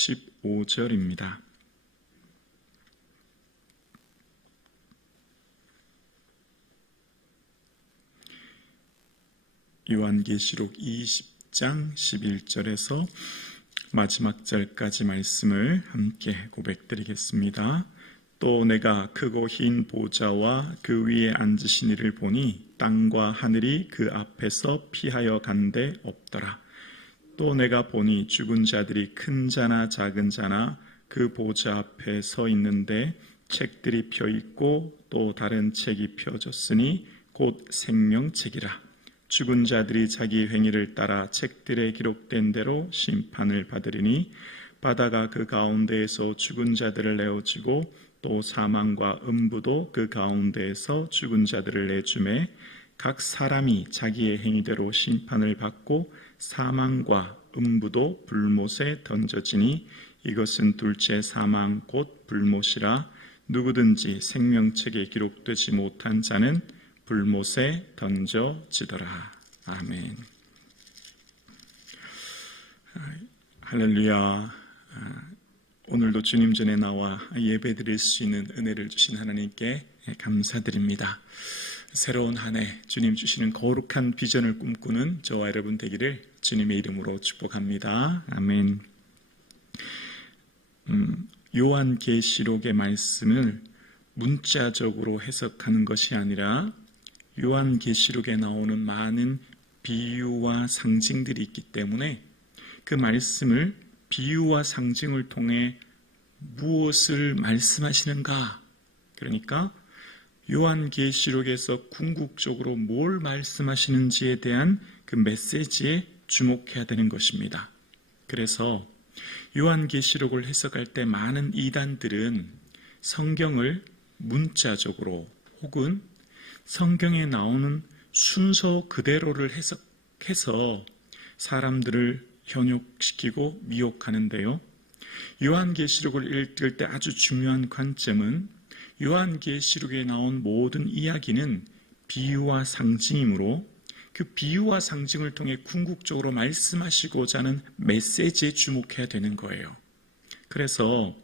15절입니다. 요한계시록 20장 11절에서 마지막 절까지 말씀을 함께 고백드리겠습니다. 또 내가 크고 흰 보좌와 그 위에 앉으신 이를 보니 땅과 하늘이 그 앞에서 피하여 간데 없더라. 또 내가 보니 죽은 자들이 큰 자나 작은 자나 그 보좌 앞에 서 있는데 책들이 펴 있고 또 다른 책이 펴졌으니 곧 생명책이라. 죽은 자들이 자기 행위를 따라 책들에 기록된 대로 심판을 받으리니 바다가 그 가운데에서 죽은 자들을 내어주고 또 사망과 음부도 그 가운데에서 죽은 자들을 내주매 각 사람이 자기의 행위대로 심판을 받고 사망과 음부도 불못에 던져지니 이것은 둘째 사망 곧 불못이라. 누구든지 생명책에 기록되지 못한 자는 불못에 던져지더라. 아멘. 할렐루야. 오늘도 주님 전에 나와 예배드릴 수 있는 은혜를 주신 하나님께 감사드립니다. 새로운 한 해 주님 주시는 거룩한 비전을 꿈꾸는 저와 여러분 되기를 주님의 이름으로 축복합니다. 아멘. 요한계시록의 말씀을 문자적으로 해석하는 것이 아니라 요한계시록에 나오는 많은 비유와 상징들이 있기 때문에 그 말씀을 비유와 상징을 통해 무엇을 말씀하시는가? 그러니까 요한계시록에서 궁극적으로 뭘 말씀하시는지에 대한 그 메시지에 주목해야 되는 것입니다. 그래서 요한계시록을 해석할 때 많은 이단들은 성경을 문자적으로 혹은 성경에 나오는 순서 그대로를 해석해서 사람들을 현혹시키고 미혹하는데요. 요한계시록을 읽을 때 아주 중요한 관점은 요한계시록에 나온 모든 이야기는 비유와 상징이므로 그 비유와 상징을 통해 궁극적으로 말씀하시고자 하는 메시지에 주목해야 되는 거예요. 그래서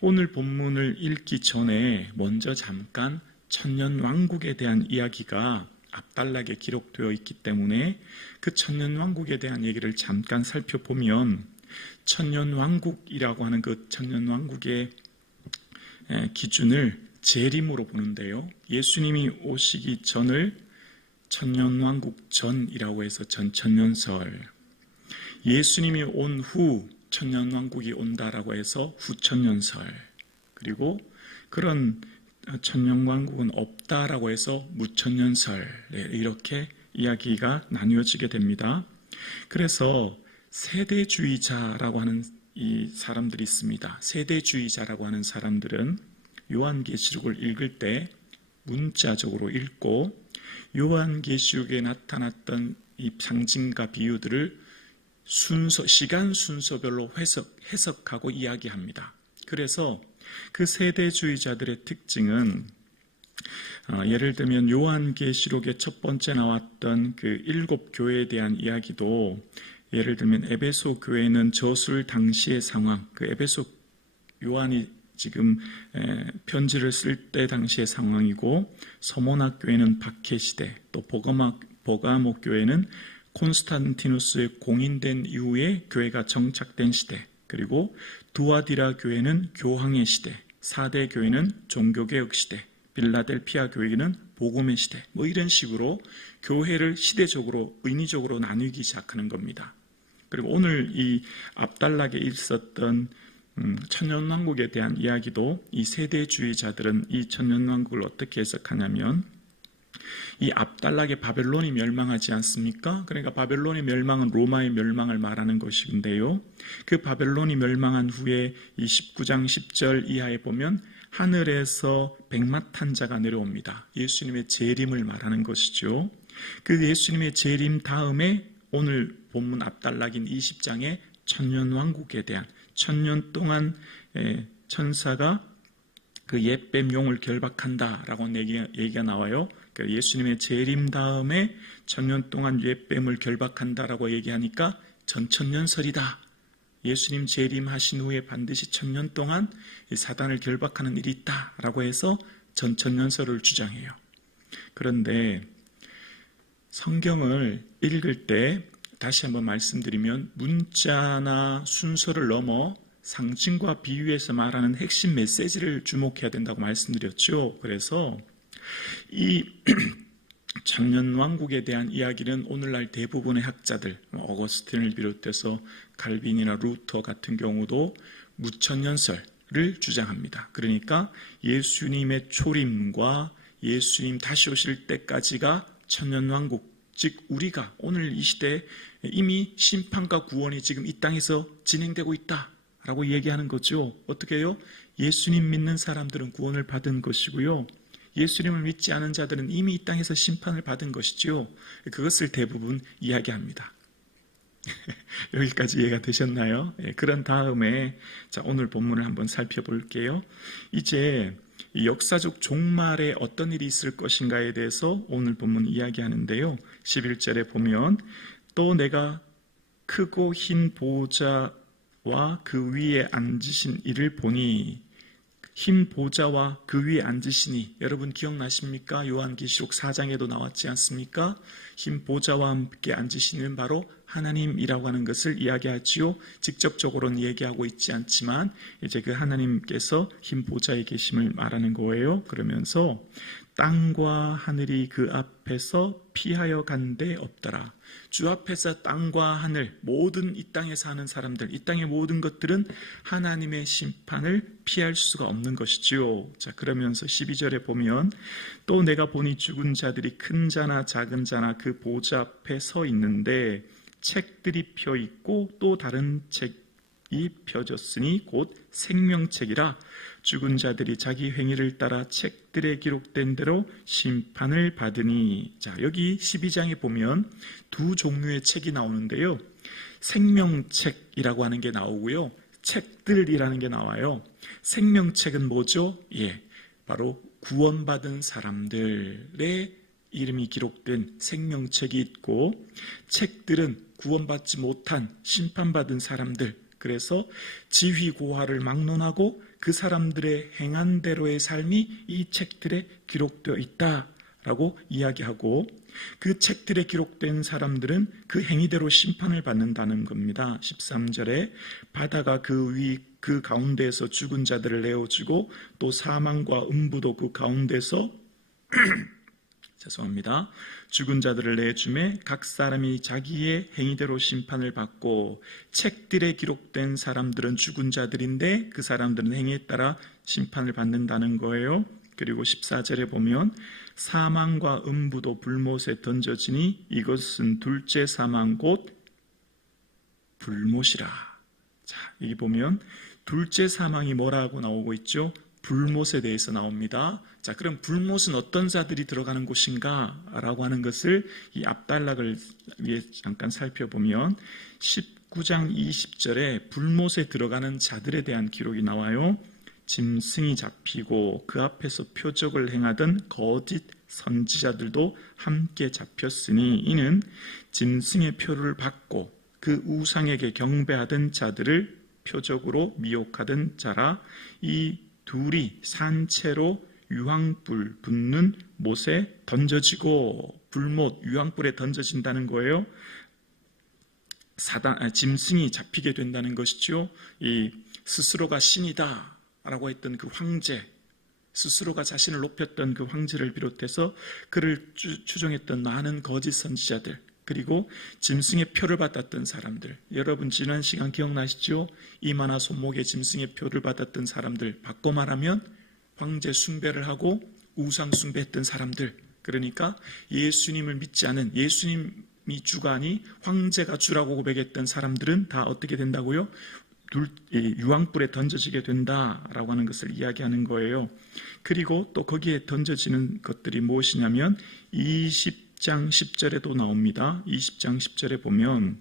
오늘 본문을 읽기 전에 먼저 잠깐 천년왕국에 대한 이야기가 앞단락에 기록되어 있기 때문에 그 천년왕국에 대한 얘기를 잠깐 살펴보면 천년왕국이라고 하는 그 천년왕국의 기준을 재림으로 보는데요. 예수님이 오시기 전을 천년왕국 전이라고 해서 전천년설, 예수님이 온 후 천년왕국이 온다라고 해서 후천년설, 그리고 그런 천년왕국은 없다라고 해서 무천년설, 이렇게 이야기가 나뉘어지게 됩니다. 그래서 세대주의자라고 하는 이 사람들이 있습니다. 세대주의자라고 하는 사람들은 요한계시록을 읽을 때 문자적으로 읽고 요한계시록에 나타났던 이 상징과 비유들을 시간 순서별로 해석하고 이야기합니다. 그래서 그 세대주의자들의 특징은 예를 들면 요한계시록의 첫 번째 나왔던 그 7교회에 대한 이야기도 예를 들면 에베소 교회는 저술 당시의 상황, 그 에베소 요한이 지금 편지를 쓸 때 당시의 상황이고, 서모나 교회는 박해시대, 또 버가모 교회는 콘스탄티누스의 공인된 이후에 교회가 정착된 시대, 그리고 두아디라 교회는 교황의 시대, 사대 교회는 종교개혁 시대, 빌라델피아 교회는 복음의 시대, 이런 식으로 교회를 시대적으로 의미적으로 나누기 시작하는 겁니다. 그리고 오늘 이 앞단락에 있었던 천년왕국에 대한 이야기도 이 세대주의자들은 이 천년왕국을 어떻게 해석하냐면, 이 앞단락에 바벨론이 멸망하지 않습니까? 그러니까 바벨론의 멸망은 로마의 멸망을 말하는 것인데요. 그 바벨론이 멸망한 후에 이 19장 10절 이하에 보면 하늘에서 백마탄 자가 내려옵니다. 예수님의 재림을 말하는 것이죠. 그 예수님의 재림 다음에 오늘 본문 앞단락인 20장의 천년왕국에 대한, 천년 동안 천사가 그 옛뱀 용을 결박한다라고 얘기가 나와요. 예수님의 재림 다음에 천년 동안 옛뱀을 결박한다라고 얘기하니까 전천년설이다. 예수님 재림하신 후에 반드시 1000년 동안 사단을 결박하는 일이 있다라고 해서 전천년설을 주장해요. 그런데 성경을 읽을 때 다시 한번 말씀드리면 문자나 순서를 넘어 상징과 비유에서 말하는 핵심 메시지를 주목해야 된다고 말씀드렸죠. 그래서 이 천년왕국에 대한 이야기는 오늘날 대부분의 학자들, 어거스틴을 비롯해서 칼빈이나 루터 같은 경우도 무천년설을 주장합니다. 그러니까 예수님의 초림과 예수님 다시 오실 때까지가 천년왕국, 즉 우리가 오늘 이 시대에 이미 심판과 구원이 지금 이 땅에서 진행되고 있다라고 얘기하는 거죠. 어떻게 해요? 예수님 믿는 사람들은 구원을 받은 것이고요. 예수님을 믿지 않은 자들은 이미 이 땅에서 심판을 받은 것이죠. 그것을 대부분 이야기합니다. 여기까지 이해가 되셨나요? 그런 다음에 오늘 본문을 한번 살펴볼게요. 이제 역사적 종말에 어떤 일이 있을 것인가에 대해서 오늘 본문 이야기하는데요. 11절에 보면 또 내가 크고 흰 보좌와 그 위에 앉으신 이를 보니, 흰 보좌와 그 위에 앉으시니, 여러분 기억나십니까? 요한계시록 4장에도 나왔지 않습니까? 흰 보좌와 함께 앉으시는 바로 하나님이라고 하는 것을 이야기하지요. 직접적으로는 얘기하고 있지 않지만 이제 그 하나님께서 흰 보좌에 계심을 말하는 거예요. 그러면서 땅과 하늘이 그 앞에서 피하여 간 데 없더라. 주 앞에서 땅과 하늘, 모든 이 땅에 사는 사람들, 이 땅의 모든 것들은 하나님의 심판을 피할 수가 없는 것이지요. 자, 그러면서 12절에 보면 또 내가 보니 죽은 자들이 큰 자나 작은 자나 그 보좌 앞에 서 있는데 책들이 펴 있고 또 다른 책이 펴졌으니 곧 생명책이라. 죽은 자들이 자기 행위를 따라 책들에 기록된 대로 심판을 받으니. 자, 여기 12장에 보면 두 종류의 책이 나오는데요. 생명책이라고 하는 게 나오고요. 책들이라는 게 나와요. 생명책은 뭐죠? 바로 구원받은 사람들의 이름이 기록된 생명책이 있고, 책들은 구원받지 못한 심판받은 사람들, 그래서 지휘고하를 막론하고 그 사람들의 행한 대로의 삶이 이 책들에 기록되어 있다라고 이야기하고, 그 책들에 기록된 사람들은 그 행위대로 심판을 받는다는 겁니다. 13절에 바다가 그 가운데에서 죽은 자들을 내어주고 또 사망과 음부도 그 가운데서 죄송합니다. 죽은 자들을 내주매 각 사람이 자기의 행위대로 심판을 받고, 책들에 기록된 사람들은 죽은 자들인데 그 사람들은 행위에 따라 심판을 받는다는 거예요. 그리고 14절에 보면 사망과 음부도 불못에 던져지니 이것은 둘째 사망 곧 불못이라. 자, 여기 보면 둘째 사망이 뭐라고 나오고 있죠? 불못에 대해서 나옵니다. 자, 그럼 불못은 어떤 자들이 들어가는 곳인가? 라고 하는 것을 이 앞단락을 위해 잠깐 살펴보면 19장 20절에 불못에 들어가는 자들에 대한 기록이 나와요. 짐승이 잡히고 그 앞에서 표적을 행하던 거짓 선지자들도 함께 잡혔으니 이는 짐승의 표를 받고 그 우상에게 경배하던 자들을 표적으로 미혹하던 자라. 이 둘이 산채로 유황불 붙는 못에 던져지고, 불못 유황불에 던져진다는 거예요. 짐승이 잡히게 된다는 것이죠. 이 스스로가 신이다 라고 했던 그 황제, 스스로가 자신을 높였던 그 황제를 비롯해서 그를 추종했던 많은 거짓 선지자들, 그리고 짐승의 표를 받았던 사람들, 여러분 지난 시간 기억나시죠? 이마나 손목에 짐승의 표를 받았던 사람들, 바꿔 말하면 황제 숭배를 하고 우상 숭배했던 사람들, 그러니까 예수님을 믿지 않은, 예수님이 주가 아니 황제가 주라고 고백했던 사람들은 다 어떻게 된다고요? 유황불에 던져지게 된다라고 하는 것을 이야기하는 거예요. 그리고 또 거기에 던져지는 것들이 무엇이냐면 20장 10절에도 나옵니다. 20장 10절에 보면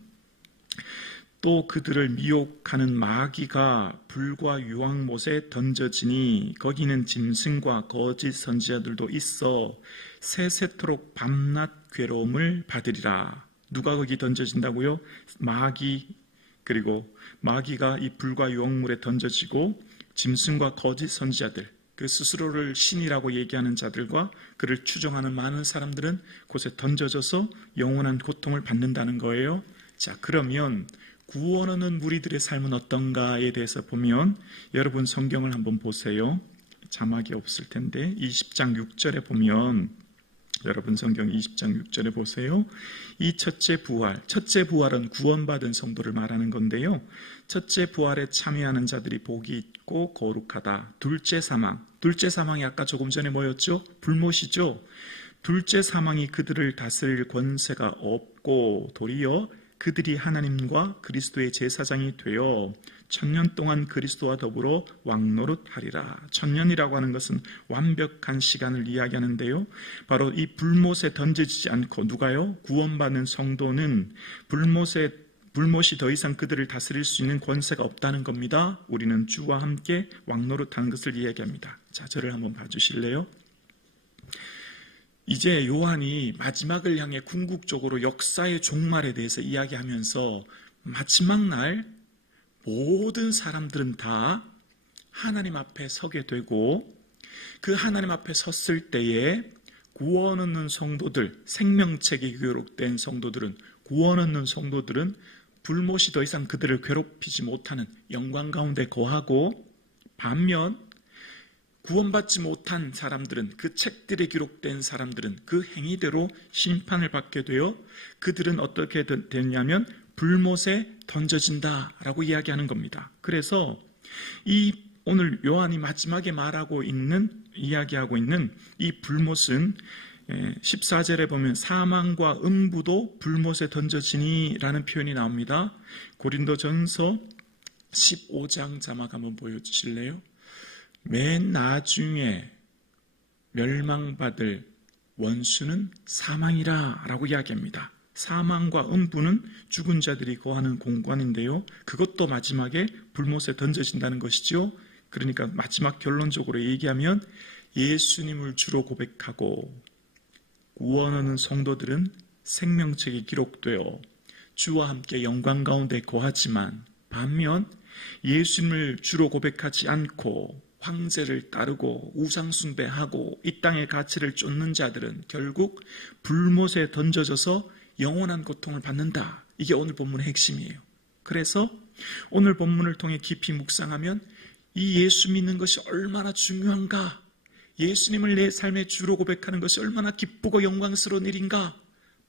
또 그들을 미혹하는 마귀가 불과 유황못에 던져지니 거기는 짐승과 거짓 선지자들도 있어 세세토록 밤낮 괴로움을 받으리라. 누가 거기 던져진다고요? 마귀, 그리고 마귀가 이 불과 유황물에 던져지고 짐승과 거짓 선지자들, 그 스스로를 신이라고 얘기하는 자들과 그를 추종하는 많은 사람들은 곳에 던져져서 영원한 고통을 받는다는 거예요. 자, 그러면 구원 얻는 무리들의 삶은 어떤가에 대해서 보면 여러분 성경을 한번 보세요. 자막이 없을 텐데 20장 6절에 보면 여러분 성경 20장 6절에 보세요. 이 첫째 부활은 구원받은 성도를 말하는 건데요. 첫째 부활에 참여하는 자들이 복이 있고 거룩하다. 둘째 사망이 아까 조금 전에 뭐였죠? 불못이죠. 둘째 사망이 그들을 다스릴 권세가 없고 도리어 그들이 하나님과 그리스도의 제사장이 되어 1000년 동안 그리스도와 더불어 왕노릇하리라. 1000년이라고 하는 것은 완벽한 시간을 이야기하는데요. 바로 이 불못에 던져지지 않고 누가요? 구원받는 성도는 불못이 더 이상 그들을 다스릴 수 있는 권세가 없다는 겁니다. 우리는 주와 함께 왕노릇하는 것을 이야기합니다. 자, 저를 한번 봐주실래요? 이제 요한이 마지막을 향해 궁극적으로 역사의 종말에 대해서 이야기하면서 마지막 날 모든 사람들은 다 하나님 앞에 서게 되고 그 하나님 앞에 섰을 때에 구원 얻는 성도들, 생명책이 기록된 성도들은, 구원 얻는 성도들은 불못이 더 이상 그들을 괴롭히지 못하는 영광 가운데 거하고, 반면 구원받지 못한 사람들은, 그 책들에 기록된 사람들은 그 행위대로 심판을 받게 되어 그들은 어떻게 되냐면 불못에 던져진다라고 이야기하는 겁니다. 그래서 오늘 요한이 마지막에 이야기하고 있는 이 불못은 14절에 보면 사망과 음부도 불못에 던져지니 라는 표현이 나옵니다. 고린도전서 15장 자막 한번 보여주실래요? 맨 나중에 멸망받을 원수는 사망이라 라고 이야기합니다. 사망과 음부는 죽은 자들이 거하는 공간인데요, 그것도 마지막에 불못에 던져진다는 것이죠. 그러니까 마지막 결론적으로 얘기하면 예수님을 주로 고백하고 구원하는 성도들은 생명책이 기록되어 주와 함께 영광 가운데 거하지만, 반면 예수님을 주로 고백하지 않고 황제를 따르고 우상숭배하고 이 땅의 가치를 쫓는 자들은 결국 불못에 던져져서 영원한 고통을 받는다. 이게 오늘 본문의 핵심이에요. 그래서 오늘 본문을 통해 깊이 묵상하면 이 예수 믿는 것이 얼마나 중요한가, 예수님을 내 삶의 주로 고백하는 것이 얼마나 기쁘고 영광스러운 일인가.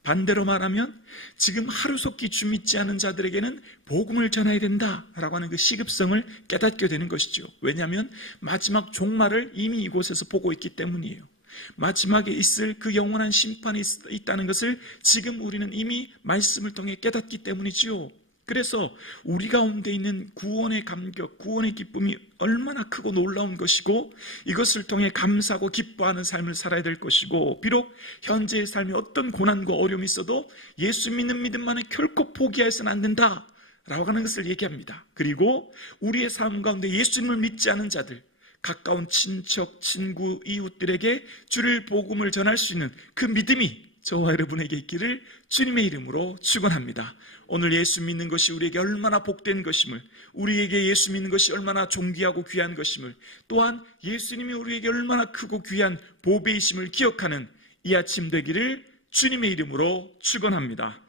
반대로 말하면 지금 하루속히 주 믿지 않은 자들에게는 복음을 전해야 된다라고 하는 그 시급성을 깨닫게 되는 것이죠. 왜냐하면 마지막 종말을 이미 이곳에서 보고 있기 때문이에요. 마지막에 있을 그 영원한 심판이 있다는 것을 지금 우리는 이미 말씀을 통해 깨닫기 때문이지요. 그래서 우리 가운데 있는 구원의 감격, 구원의 기쁨이 얼마나 크고 놀라운 것이고, 이것을 통해 감사하고 기뻐하는 삶을 살아야 될 것이고, 비록 현재의 삶에 어떤 고난과 어려움이 있어도 예수 믿는 믿음만은 결코 포기해서는 안 된다 라고 하는 것을 얘기합니다. 그리고 우리의 삶 가운데 예수님을 믿지 않은 자들, 가까운 친척, 친구, 이웃들에게 주를 복음을 전할 수 있는 그 믿음이 저와 여러분에게 있기를 주님의 이름으로 축원합니다. 오늘 예수 믿는 것이 우리에게 얼마나 복된 것임을, 우리에게 예수 믿는 것이 얼마나 존귀하고 귀한 것임을, 또한 예수님이 우리에게 얼마나 크고 귀한 보배이심을 기억하는 이 아침 되기를 주님의 이름으로 축원합니다.